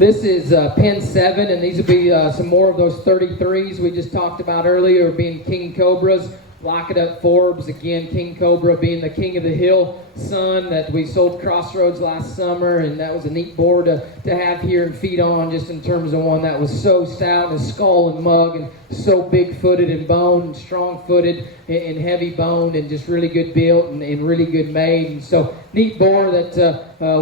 This is Pen 7, and these will be some more of those 33s we just talked about earlier, being King Cobras. Lock It Up Forbes, again, King Cobra being the King of the Hill son that we sold Crossroads last summer, and that was a neat boar to have here and feed on, just in terms of one that was so stout, and skull and mug, and so big-footed and boned, and strong-footed and heavy boned, and just really good built and really good made. And so, neat boar that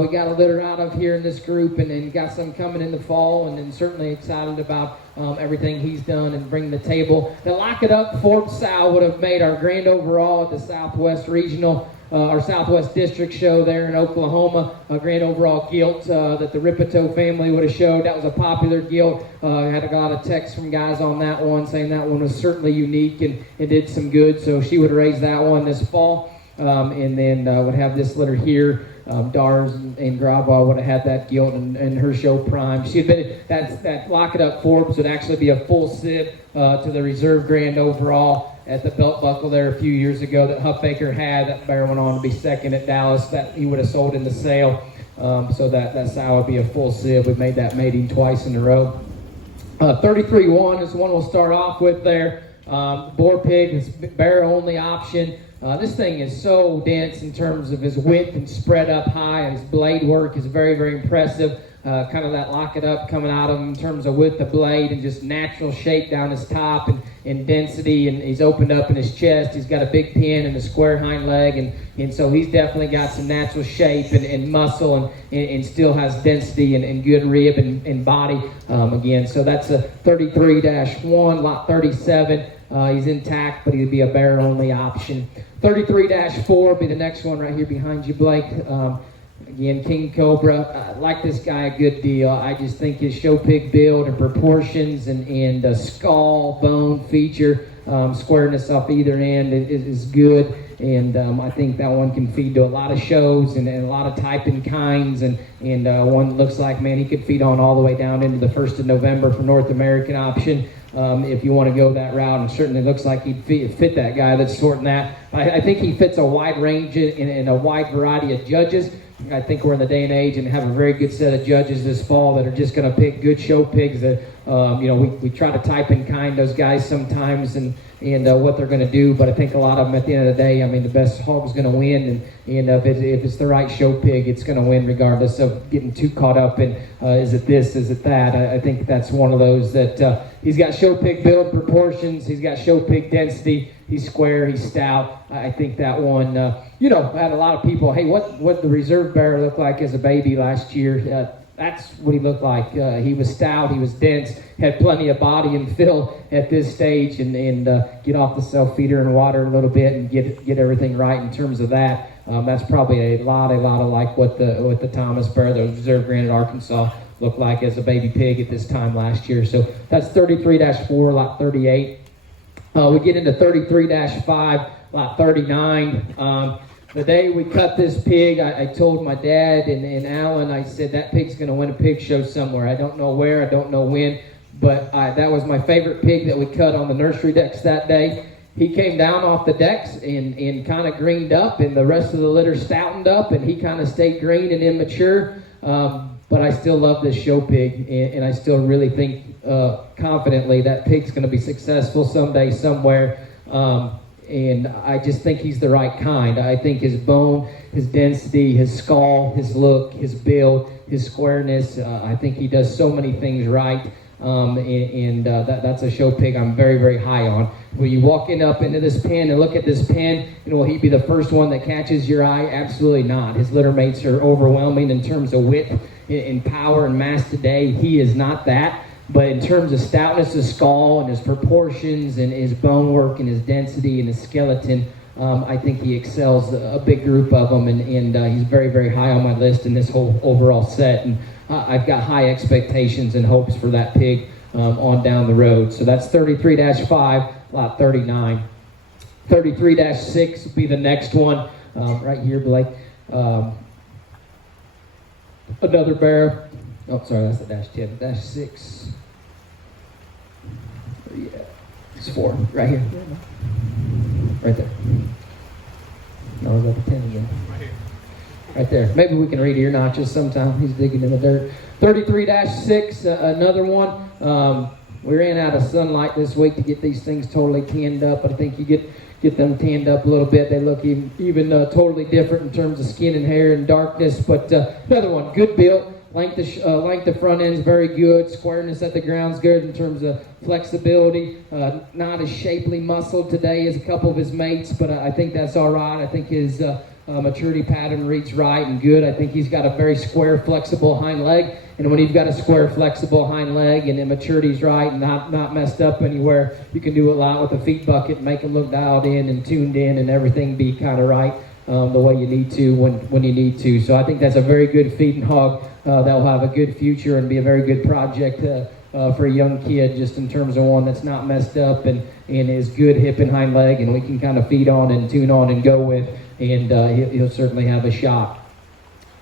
we got a litter out of here in this group, and got some coming in the fall, and then certainly excited about everything he's done and bring the table. The Lock It Up Forbes sow would have made our grand overall at the Southwest Regional our Southwest District show there in Oklahoma, a grand overall gilt that the Ripito family would have showed. That was a popular gilt. I had a lot of texts from guys on that one saying that one was certainly unique and it did some good. So she would raise that one this fall. And then would have this litter here. Dars and Graba would have had that gilt and her show prime. She had been that Lock It Up Forbes would actually be a full sib to the reserve grand overall at the belt buckle there a few years ago that Huff Baker had. That bear went on to be second at Dallas. That he would have sold in the sale. So that sow would be a full sib. We made that mating twice in a row. 33-1 is the one we'll start off with there. Boar pig is bear only option. This thing is so dense in terms of his width and spread up high, and his blade work is very, very impressive. Kind of that Lock It Up coming out of him in terms of width of blade and just natural shape down his top and density, and he's opened up in his chest. He's got a big pin and a square hind leg, and so he's definitely got some natural shape and muscle and still has density and good rib and body again. So that's a 33-1, lot 37. He's intact, but he'd be a bear only option. 33-4 will be the next one right here behind you, Blake. Again, King Cobra. I like this guy a good deal. I just think his show pig build and proportions and skull, bone, feature, squareness off either end is good. And I think that one can feed to a lot of shows and a lot of type and kinds. And one looks like, man, he could feed on all the way down into the 1st of November for North American option. If you want to go that route, and certainly looks like he'd fit that guy that's sorting that. I think he fits a wide range in a wide variety of judges. I think we're in the day and age and have a very good set of judges this fall that are just going to pick good show pigs that, we try to type in kind those guys sometimes and what they're going to do, but I think a lot of them at the end of the day, I mean, the best hog's going to win, and if it's the right show pig, it's going to win regardless of getting too caught up in, is it this, is it that. I think that's one of those that he's got show pig build proportions, he's got show pig density, he's square, he's stout. I think that one, I had a lot of people, hey, what the reserve bear look like as a baby last year? That's what he looked like. He was stout, he was dense, had plenty of body and fill at this stage, and get off the self-feeder and water a little bit and get everything right in terms of that. That's probably a lot of like what the Thomas Bear, the reserve grand at Arkansas, looked like as a baby pig at this time last year. So that's 33-4, lot 38. We get into 33-5, lot 39. The day we cut this pig, I told my dad and Alan, I said, that pig's going to win a pig show somewhere. I don't know where, I don't know when, but that was my favorite pig that we cut on the nursery decks that day. He came down off the decks and kind of greened up, and the rest of the litter stoutened up, and he kind of stayed green and immature. But I still love this show pig, and I still really think confidently that pig's going to be successful someday, somewhere. And I just think he's the right kind. I think his bone, his density, his skull, his look, his build, his squareness, I think he does so many things right. That's a show pig I'm very, very high on. When you walk up into this pen and look at this pen, will he be the first one that catches your eye? Absolutely not. His litter mates are overwhelming in terms of width and power and mass today. He is not that. But in terms of stoutness of skull and his proportions and his bone work and his density and his skeleton, I think he excels a big group of them, and he's very, very high on my list in this whole overall set. And I've got high expectations and hopes for that pig on down the road. So that's 33-5, lot 39. 33-6 will be the next one, right here, Blake. Another bear. Oh, sorry, that's the -10. -6. Yeah, it's 4. Right here. Right there. No, I'll go to 10 again. right there. Maybe we can read ear notches sometime. He's digging in the dirt. 33-6, another one. We ran out of sunlight this week to get these things totally tanned up. I think you get them tanned up a little bit. They look even totally different in terms of skin and hair and darkness. But another one, good built. Length of front end is very good. Squareness at the ground's good in terms of flexibility. Not as shapely muscled today as a couple of his mates, but I think that's all right. I think his maturity pattern reads right and good. I think he's got a very square, flexible hind leg. And when you've got a square, flexible hind leg and the maturity's right and not messed up anywhere, you can do a lot with a feed bucket and make them look dialed in and tuned in and everything be kind of right the way you need to when you need to. So I think that's a very good feeding hog that'll have a good future and be a very good project for a young kid, just in terms of one that's not messed up and is good hip and hind leg, and we can kind of feed on and tune on and go with, and he'll certainly have a shot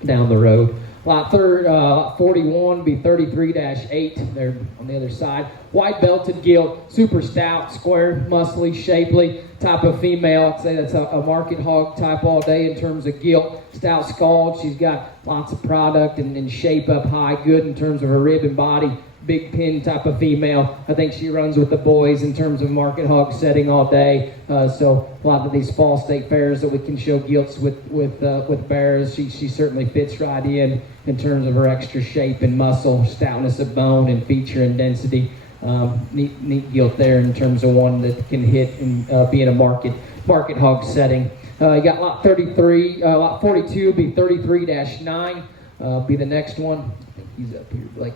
down the road. Lot 41 be 33-8 there on the other side. White belted gilt, super stout, square, muscly, shapely type of female. I'd say that's a market hog type all day in terms of gilt. Stout scald. She's got lots of product and shape up high, good in terms of her rib and body. Big pin type of female. I think she runs with the boys in terms of market hog setting all day. So a lot of these fall state fairs that we can show gilts with bears, she certainly fits right in terms of her extra shape and muscle, stoutness of bone and feature and density. Neat gilt there in terms of one that can hit and be in a market hog setting. You got lot 33, lot 42 be 33-9. Be the next one. I think he's up here, Blake.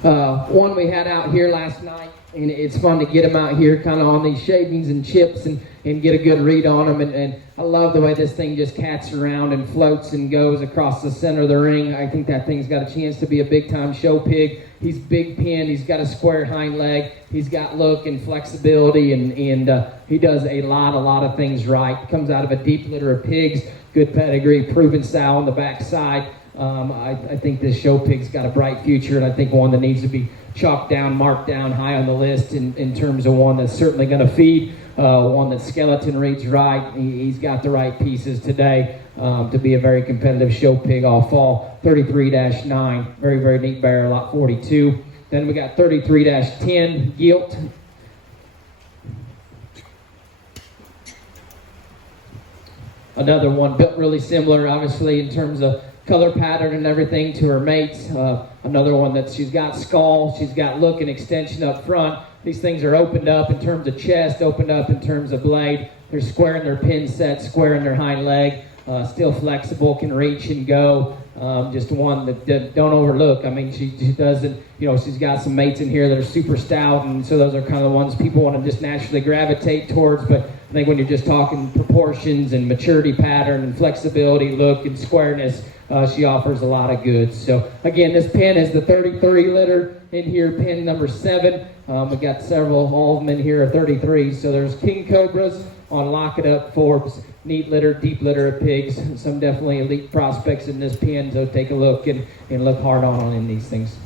One we had out here last night, and it's fun to get them out here kind of on these shavings and chips and get a good read on them. And I love the way this thing just cats around and floats and goes across the center of the ring. I think that thing's got a chance to be a big-time show pig. He's big pinned. He's got a square hind leg. He's got look and flexibility, and he does a lot of things right. Comes out of a deep litter of pigs, good pedigree, proven style on the backside. I think this show pig's got a bright future, and I think one that needs to be chalked down, marked down high on the list in terms of one that's certainly going to feed, one that skeleton reads right. He's got the right pieces today to be a very competitive show pig all fall. 33-9, very neat bear, lot 42. Then we got 33-10 gilt. Another one built really similar, obviously, in terms of color pattern and everything to her mates. Another one that she's got skull, she's got look and extension up front. These things are opened up in terms of chest, opened up in terms of blade. They're square in their pin set, square in their hind leg, still flexible, can reach and go. Just one that don't overlook. I mean, she doesn't, she's got some mates in here that are super stout, and so those are kind of the ones people want to just naturally gravitate towards. But I think when you're just talking proportions and maturity pattern and flexibility, look and squareness, she offers a lot of goods. So again, this pin is the 33 litter in here, pin number 7. We got several, all of them in here are 33. So there's King Cobras on Lock It Up Forbes, neat litter, deep litter of pigs. Some definitely elite prospects in this pin, so take a look and look hard on these things.